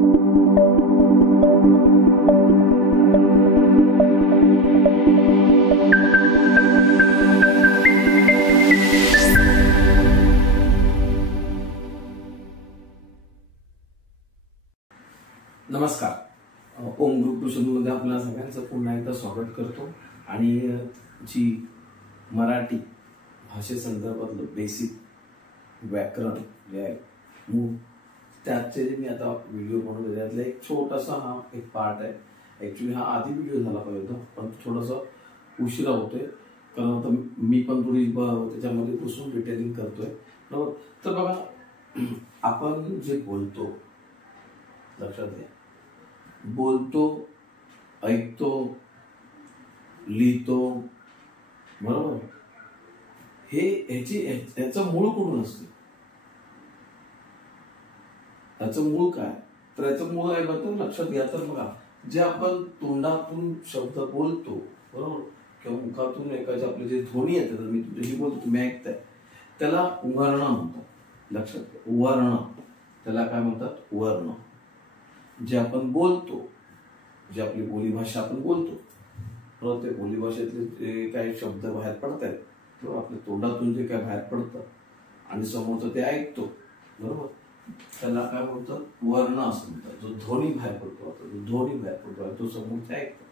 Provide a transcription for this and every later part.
नमस्कार. ओम ग्रुप ट्युशनमध्ये आपल्या सगळ्यांचं पुन्हा एकदा स्वागत करतो. आणि जी मराठी भाषेसंदर्भातलं बेसिक व्याकरण जे आहे मूळ त्याचे मी आता व्हिडिओ बनवले, त्यातला एक छोटासा हा एक पार्ट आहे. ॲक्च्युली हा आधी व्हिडिओ झाला पाहिजे होता, पण थोडंसं उशिरा होतोय कारण आता मी पण थोडी त्याच्यामध्ये घुसून डिटेलिंग करतोय. बरोबर. तर बघा, आपण जे बोलतो, लक्षात घ्या, बोलतो, ऐकतो, लिहितो, बरोबर, ह्याचं मूळ कुठून असतं? याचं मूळ काय? तर याचं मूळ आहे बद्दल लक्षात घ्या. तर बघा, जे आपण तोंडातून शब्द बोलतो, बरोबर, किंवा मुखातून एखादी आपले जे ध्वनी येतात, मी तुझ्याशी बोलतो, तुम्ही ऐकताय, त्याला वर्ण म्हणतात. लक्षात घ्या, वर्ण. त्याला काय म्हणतात? वर्ण. जे आपण बोलतो, जे आपली बोलीभाषा आपण बोलतो, बरोबर, ते बोलीभाषेतले जे काही शब्द बाहेर पडत आहेत, बरोबर, आपल्या तोंडातून जे काय बाहेर पडतं आणि समोरचं ते ऐकतो, बरोबर, त्याला काय बोलतात? वर्ण असं म्हणतात. जो ध्वनी बाहेर पडतो, जो ध्वनी बाहेर पडतो आणि तो समोर ते ऐकतो,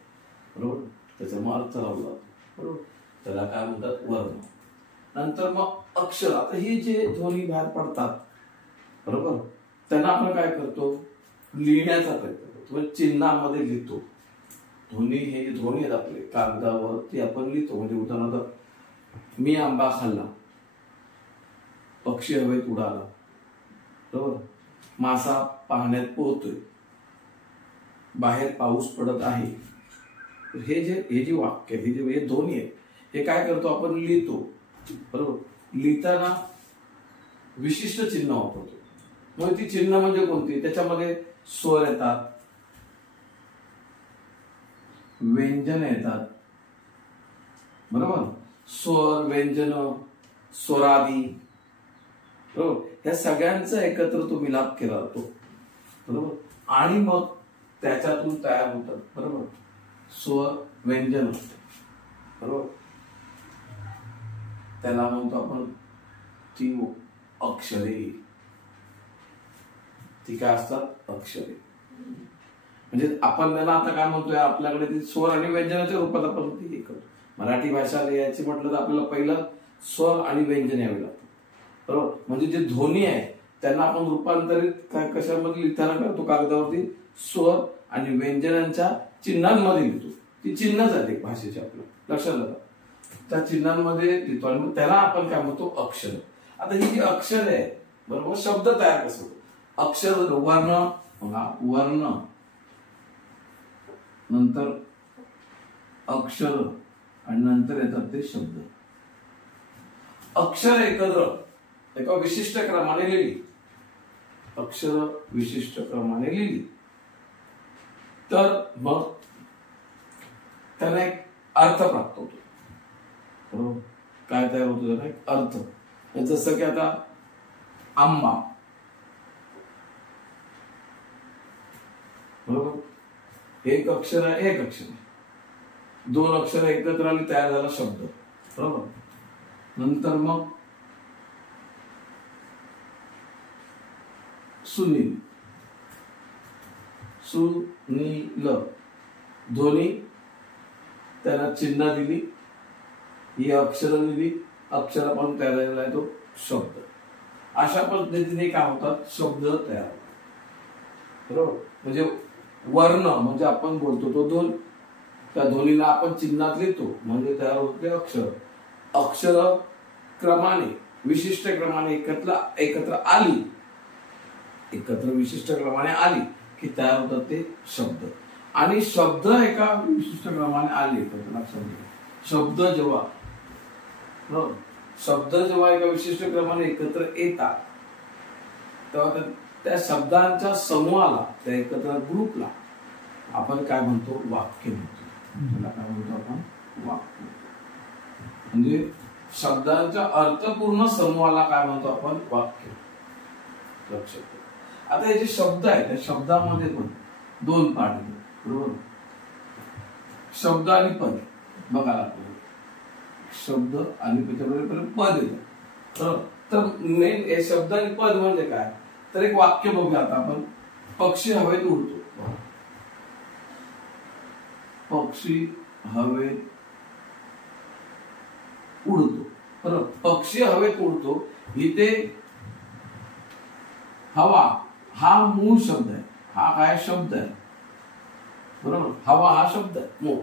बरोबर, त्याचा मग अर्थ लावला जातो, बरोबर, त्याला काय म्हणतात? वर्ण. नंतर मग अक्षर. आता ही जे ध्वनी बाहेर पडतात, बरोबर, त्यांना आपण काय करतो? लिहिण्याचा प्रयत्न करतो, चिन्हामध्ये लिहितो. ध्वनी, हे जे ध्वनी आहेत आपले कागदावरती आपण लिहितो. म्हणजे उदाहरणार्थ, मी आंबा खाल्ला, पक्षी हवेत उडाला, बरोबर, मासा पाण्यात पोहतोय, बाहेर पाऊस पडत आहे. हे जे वाक्य, हे ध्वनी आहे, हे काय करतो? आपण लिहितो, बरोबर. लिहिताना विशिष्ट चिन्ह वापरतो. मग ती चिन्ह म्हणजे कोणती? त्याच्यामध्ये स्वर येतात, व्यंजन येतात, बरोबर, स्वर, व्यंजन, स्वरादी, बरोबर, या सगळ्यांचा एकत्र तो मिलाप केला जातो, बरोबर, आणि मग त्याच्यातून तयार होतात, बरोबर, स्वर, व्यंजन, बरोबर. त्याला म्हणतो आपण ती अक्षरे. ती काय असतात? अक्षरे. म्हणजे आपण त्यांना आता काय म्हणतोय, आपल्याकडे ती स्वर आणि व्यंजनाच्या रूपात आपण ती हे करतो. मराठी भाषा लिहायची म्हटलं तर आपल्याला पहिलं स्वर आणि व्यंजन यावे लागतं, बरोबर. म्हणजे जे ध्वनी आहे त्यांना आपण रूपांतरित कशामध्ये लिहिताना करतो? कागदावरती स्वर आणि व्यंजनांच्या चिन्हांमध्ये लिहितो. ती चिन्हच आहेत एक भाषेची, आपल्या लक्षात आलं. त्या चिन्हांमध्ये लिहितो आणि मग त्याला आपण काय म्हणतो? अक्षर. आता ही जी अक्षर आहे, बरोबर, शब्द तयार कसं होतो? अक्षर, वर्ण, वर्ण, नंतर अक्षर, आणि नंतर येतात ते शब्द. अक्षर एकत्र एका विशिष्ट क्रमाने लिहिली, अक्षर विशिष्ट क्रमाने लिहिली, तर मग त्याला एक अर्थ प्राप्त होतो, बरोबर. काय तयार होतो? त्याला एक अर्थ. जसं की आता आंबा, बरोबर, एक अक्षर आहे, एक अक्षर आहे, दोन अक्षर एकत्र आली, तयार झाला शब्द, बरोबर. नंतर मग सुनील, सुनील, ध्वनी, त्याला चिन्ह दिली, ही अक्षर दिली, अक्षरापासून तयार झालेला आहे तो शब्द. अशा पद्धतीने काय होतात? शब्द तयार होतात, बरोबर. म्हणजे वर्ण म्हणजे आपण बोलतो तो ध्वनी, त्या ध्वनीला आपण चिन्हात लिहितो, म्हणजे तयार होते अक्षर. अक्षर क्रमाने, विशिष्ट क्रमाने एकत्र आली, एकत्र विशिष्ट क्रमाने आली की तयार होतात ते शब्द. आणि शब्द एका विशिष्ट क्रमाने आले, लक्षात घ्या, शब्द जेव्हा एका विशिष्ट क्रमाने एकत्र येतात तेव्हा त्या शब्दांच्या समूहाला, त्या एकत्र ग्रुपला आपण काय म्हणतो? वाक्य म्हणतो. त्याला काय म्हणतो आपण? वाक्य. म्हणजे शब्दांच्या अर्थपूर्ण समूहाला काय म्हणतो आपण? वाक्य. लक्षात. आता हे जे शब्द आहेत त्या शब्दामध्ये पण दोन पार्ट आहेत बरोबर. शब्द आणि पद बघायला शब्द आणि त्याच्यामध्ये पद येतं. तर मेन हे शब्द आणि पद म्हणजे काय तर एक वाक्य बघूया आता आपण. पक्षी हवेत उडतो. पक्षी हवेत उडतो बरोबर. पक्षी हवेत उडतो इथे हवा हा मूळ शब्द आहे. हा काय शब्द आहे बरोबर. हवा हा शब्द आहे मूळ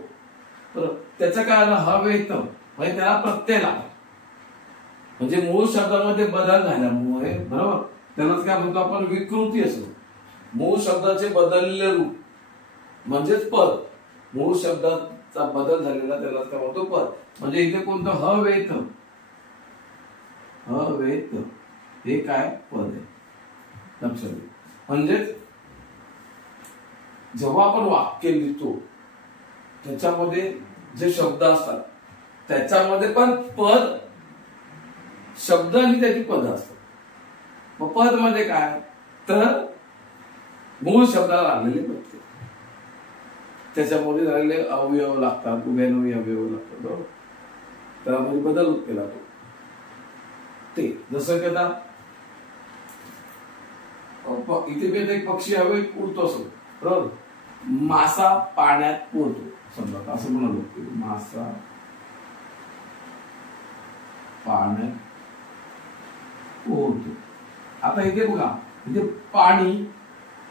बरोबर. त्याचं काय आलं हवेत म्हणजे त्याला प्रत्यय लागला म्हणजे मूळ शब्दामध्ये बदल झाल्यामुळे बरोबर त्यालाच काय म्हणतो आपण विकृती असतो. मूळ शब्दाचे बदललेले रूप म्हणजेच पद. मूळ शब्दाचा बदल झालेला त्यालाच काय म्हणतो पद. म्हणजे इथे कोणतं हवेत हवेत हे काय पद आहे लक्षात घ्या. म्हणजेच जेव्हा आपण वाक्य लिहितो त्याच्यामध्ये जे शब्द असतात त्याच्यामध्ये पण पद शब्द आणि त्याची पद असतात. मग पद म्हणजे काय तर मूळ शब्दाला लागलेले प्रत्यय त्याच्यामध्ये झालेले अवयव लागतात. उभयनवी अवयव लागतात बरोबर. त्यामध्ये बदल केला तो ते जसं की आता इथे एक पक्षी हवेत उडतो असो बरोबर. मासा पाण्यात पोहतो समजा असं म्हणालो मासा पाण्यात पोहतो. आता इथे बघा इथे पाणी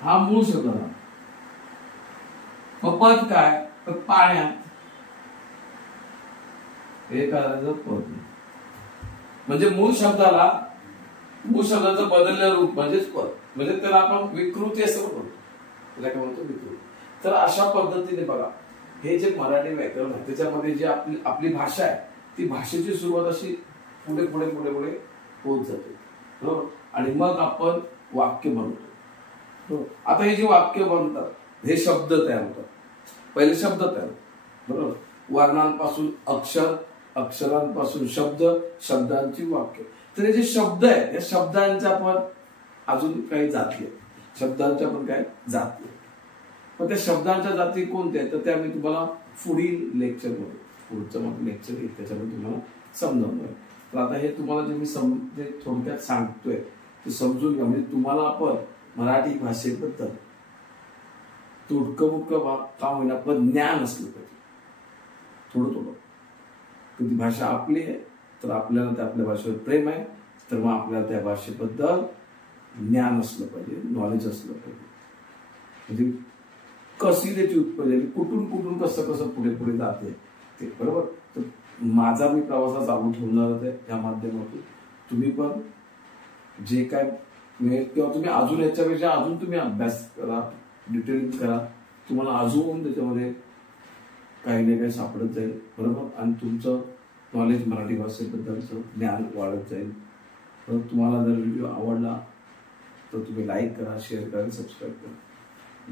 हा मूळ शब्द झाला. मग पद काय तर पाण्यात हे करायचं पद म्हणजे मूळ शब्दाचं बदललेलं रूप म्हणजेच पद. म्हणजे त्याला आपण विकृती असं म्हणतो. त्याला काय म्हणतो विकृती. तर अशा पद्धतीने बघा हे जे मराठी व्याकरण आहे त्याच्यामध्ये जी आपली भाषा आहे ती भाषेची सुरुवात अशी पुढे पुढे पुढे पुढे होत जाते बरोबर. आणि मग आपण वाक्य बनवतो. आता हे जे वाक्य बनतात हे शब्द तयार होतात. पहिले शब्द तयार बरोबर. वर्णांपासून अक्षर अक्षरांपासून शब्द शब्दांची वाक्य. तर हे जे शब्द आहे या शब्दांच्या पण अजून काही जाती आहेत. शब्दांच्या पण काय जाती. मग त्या शब्दांच्या जाती कोणत्या आहेत तर त्या मी तुम्हाला पुढील लेक्चरमध्ये पुढचं लेक्चर येईल त्याच्यामध्ये तुम्हाला समजावणार. तर आता हे तुम्हाला जे मी थोडक्यात सांगतोय ते समजून घ्या. म्हणजे तुम्हाला पण मराठी भाषेबद्दल तुडकं का होईना पण ज्ञान असलं पाहिजे थोडं. ती भाषा आपली आहे तर आपल्याला त्या आपल्या भाषेवर प्रेम आहे तर मग आपल्याला त्या भाषेबद्दल ज्ञान असलं पाहिजे नॉलेज असलं पाहिजे. म्हणजे कशी त्याची उत्पत्ती कुठून कुठून कसं कसं पुढे पुढे जाते ते बरोबर. तर माझा मी प्रवास चालू ठेवणारच आहे या माध्यमातून. तुम्ही पण जे काय किंवा तुम्ही अजून याच्यापेक्षा अजून तुम्ही अभ्यास करा डिटेलिंग करा. तुम्हाला अजून त्याच्यामध्ये काही ना काही सापडत जाईल बरोबर. आणि तुमचं नॉलेज मराठी भाषेबद्दलचं ज्ञान वाढत जाईल. तर तुम्हाला जर व्हिडिओ आवडला तर तुम्ही लाईक करा शेअर करा सबस्क्राईब करा.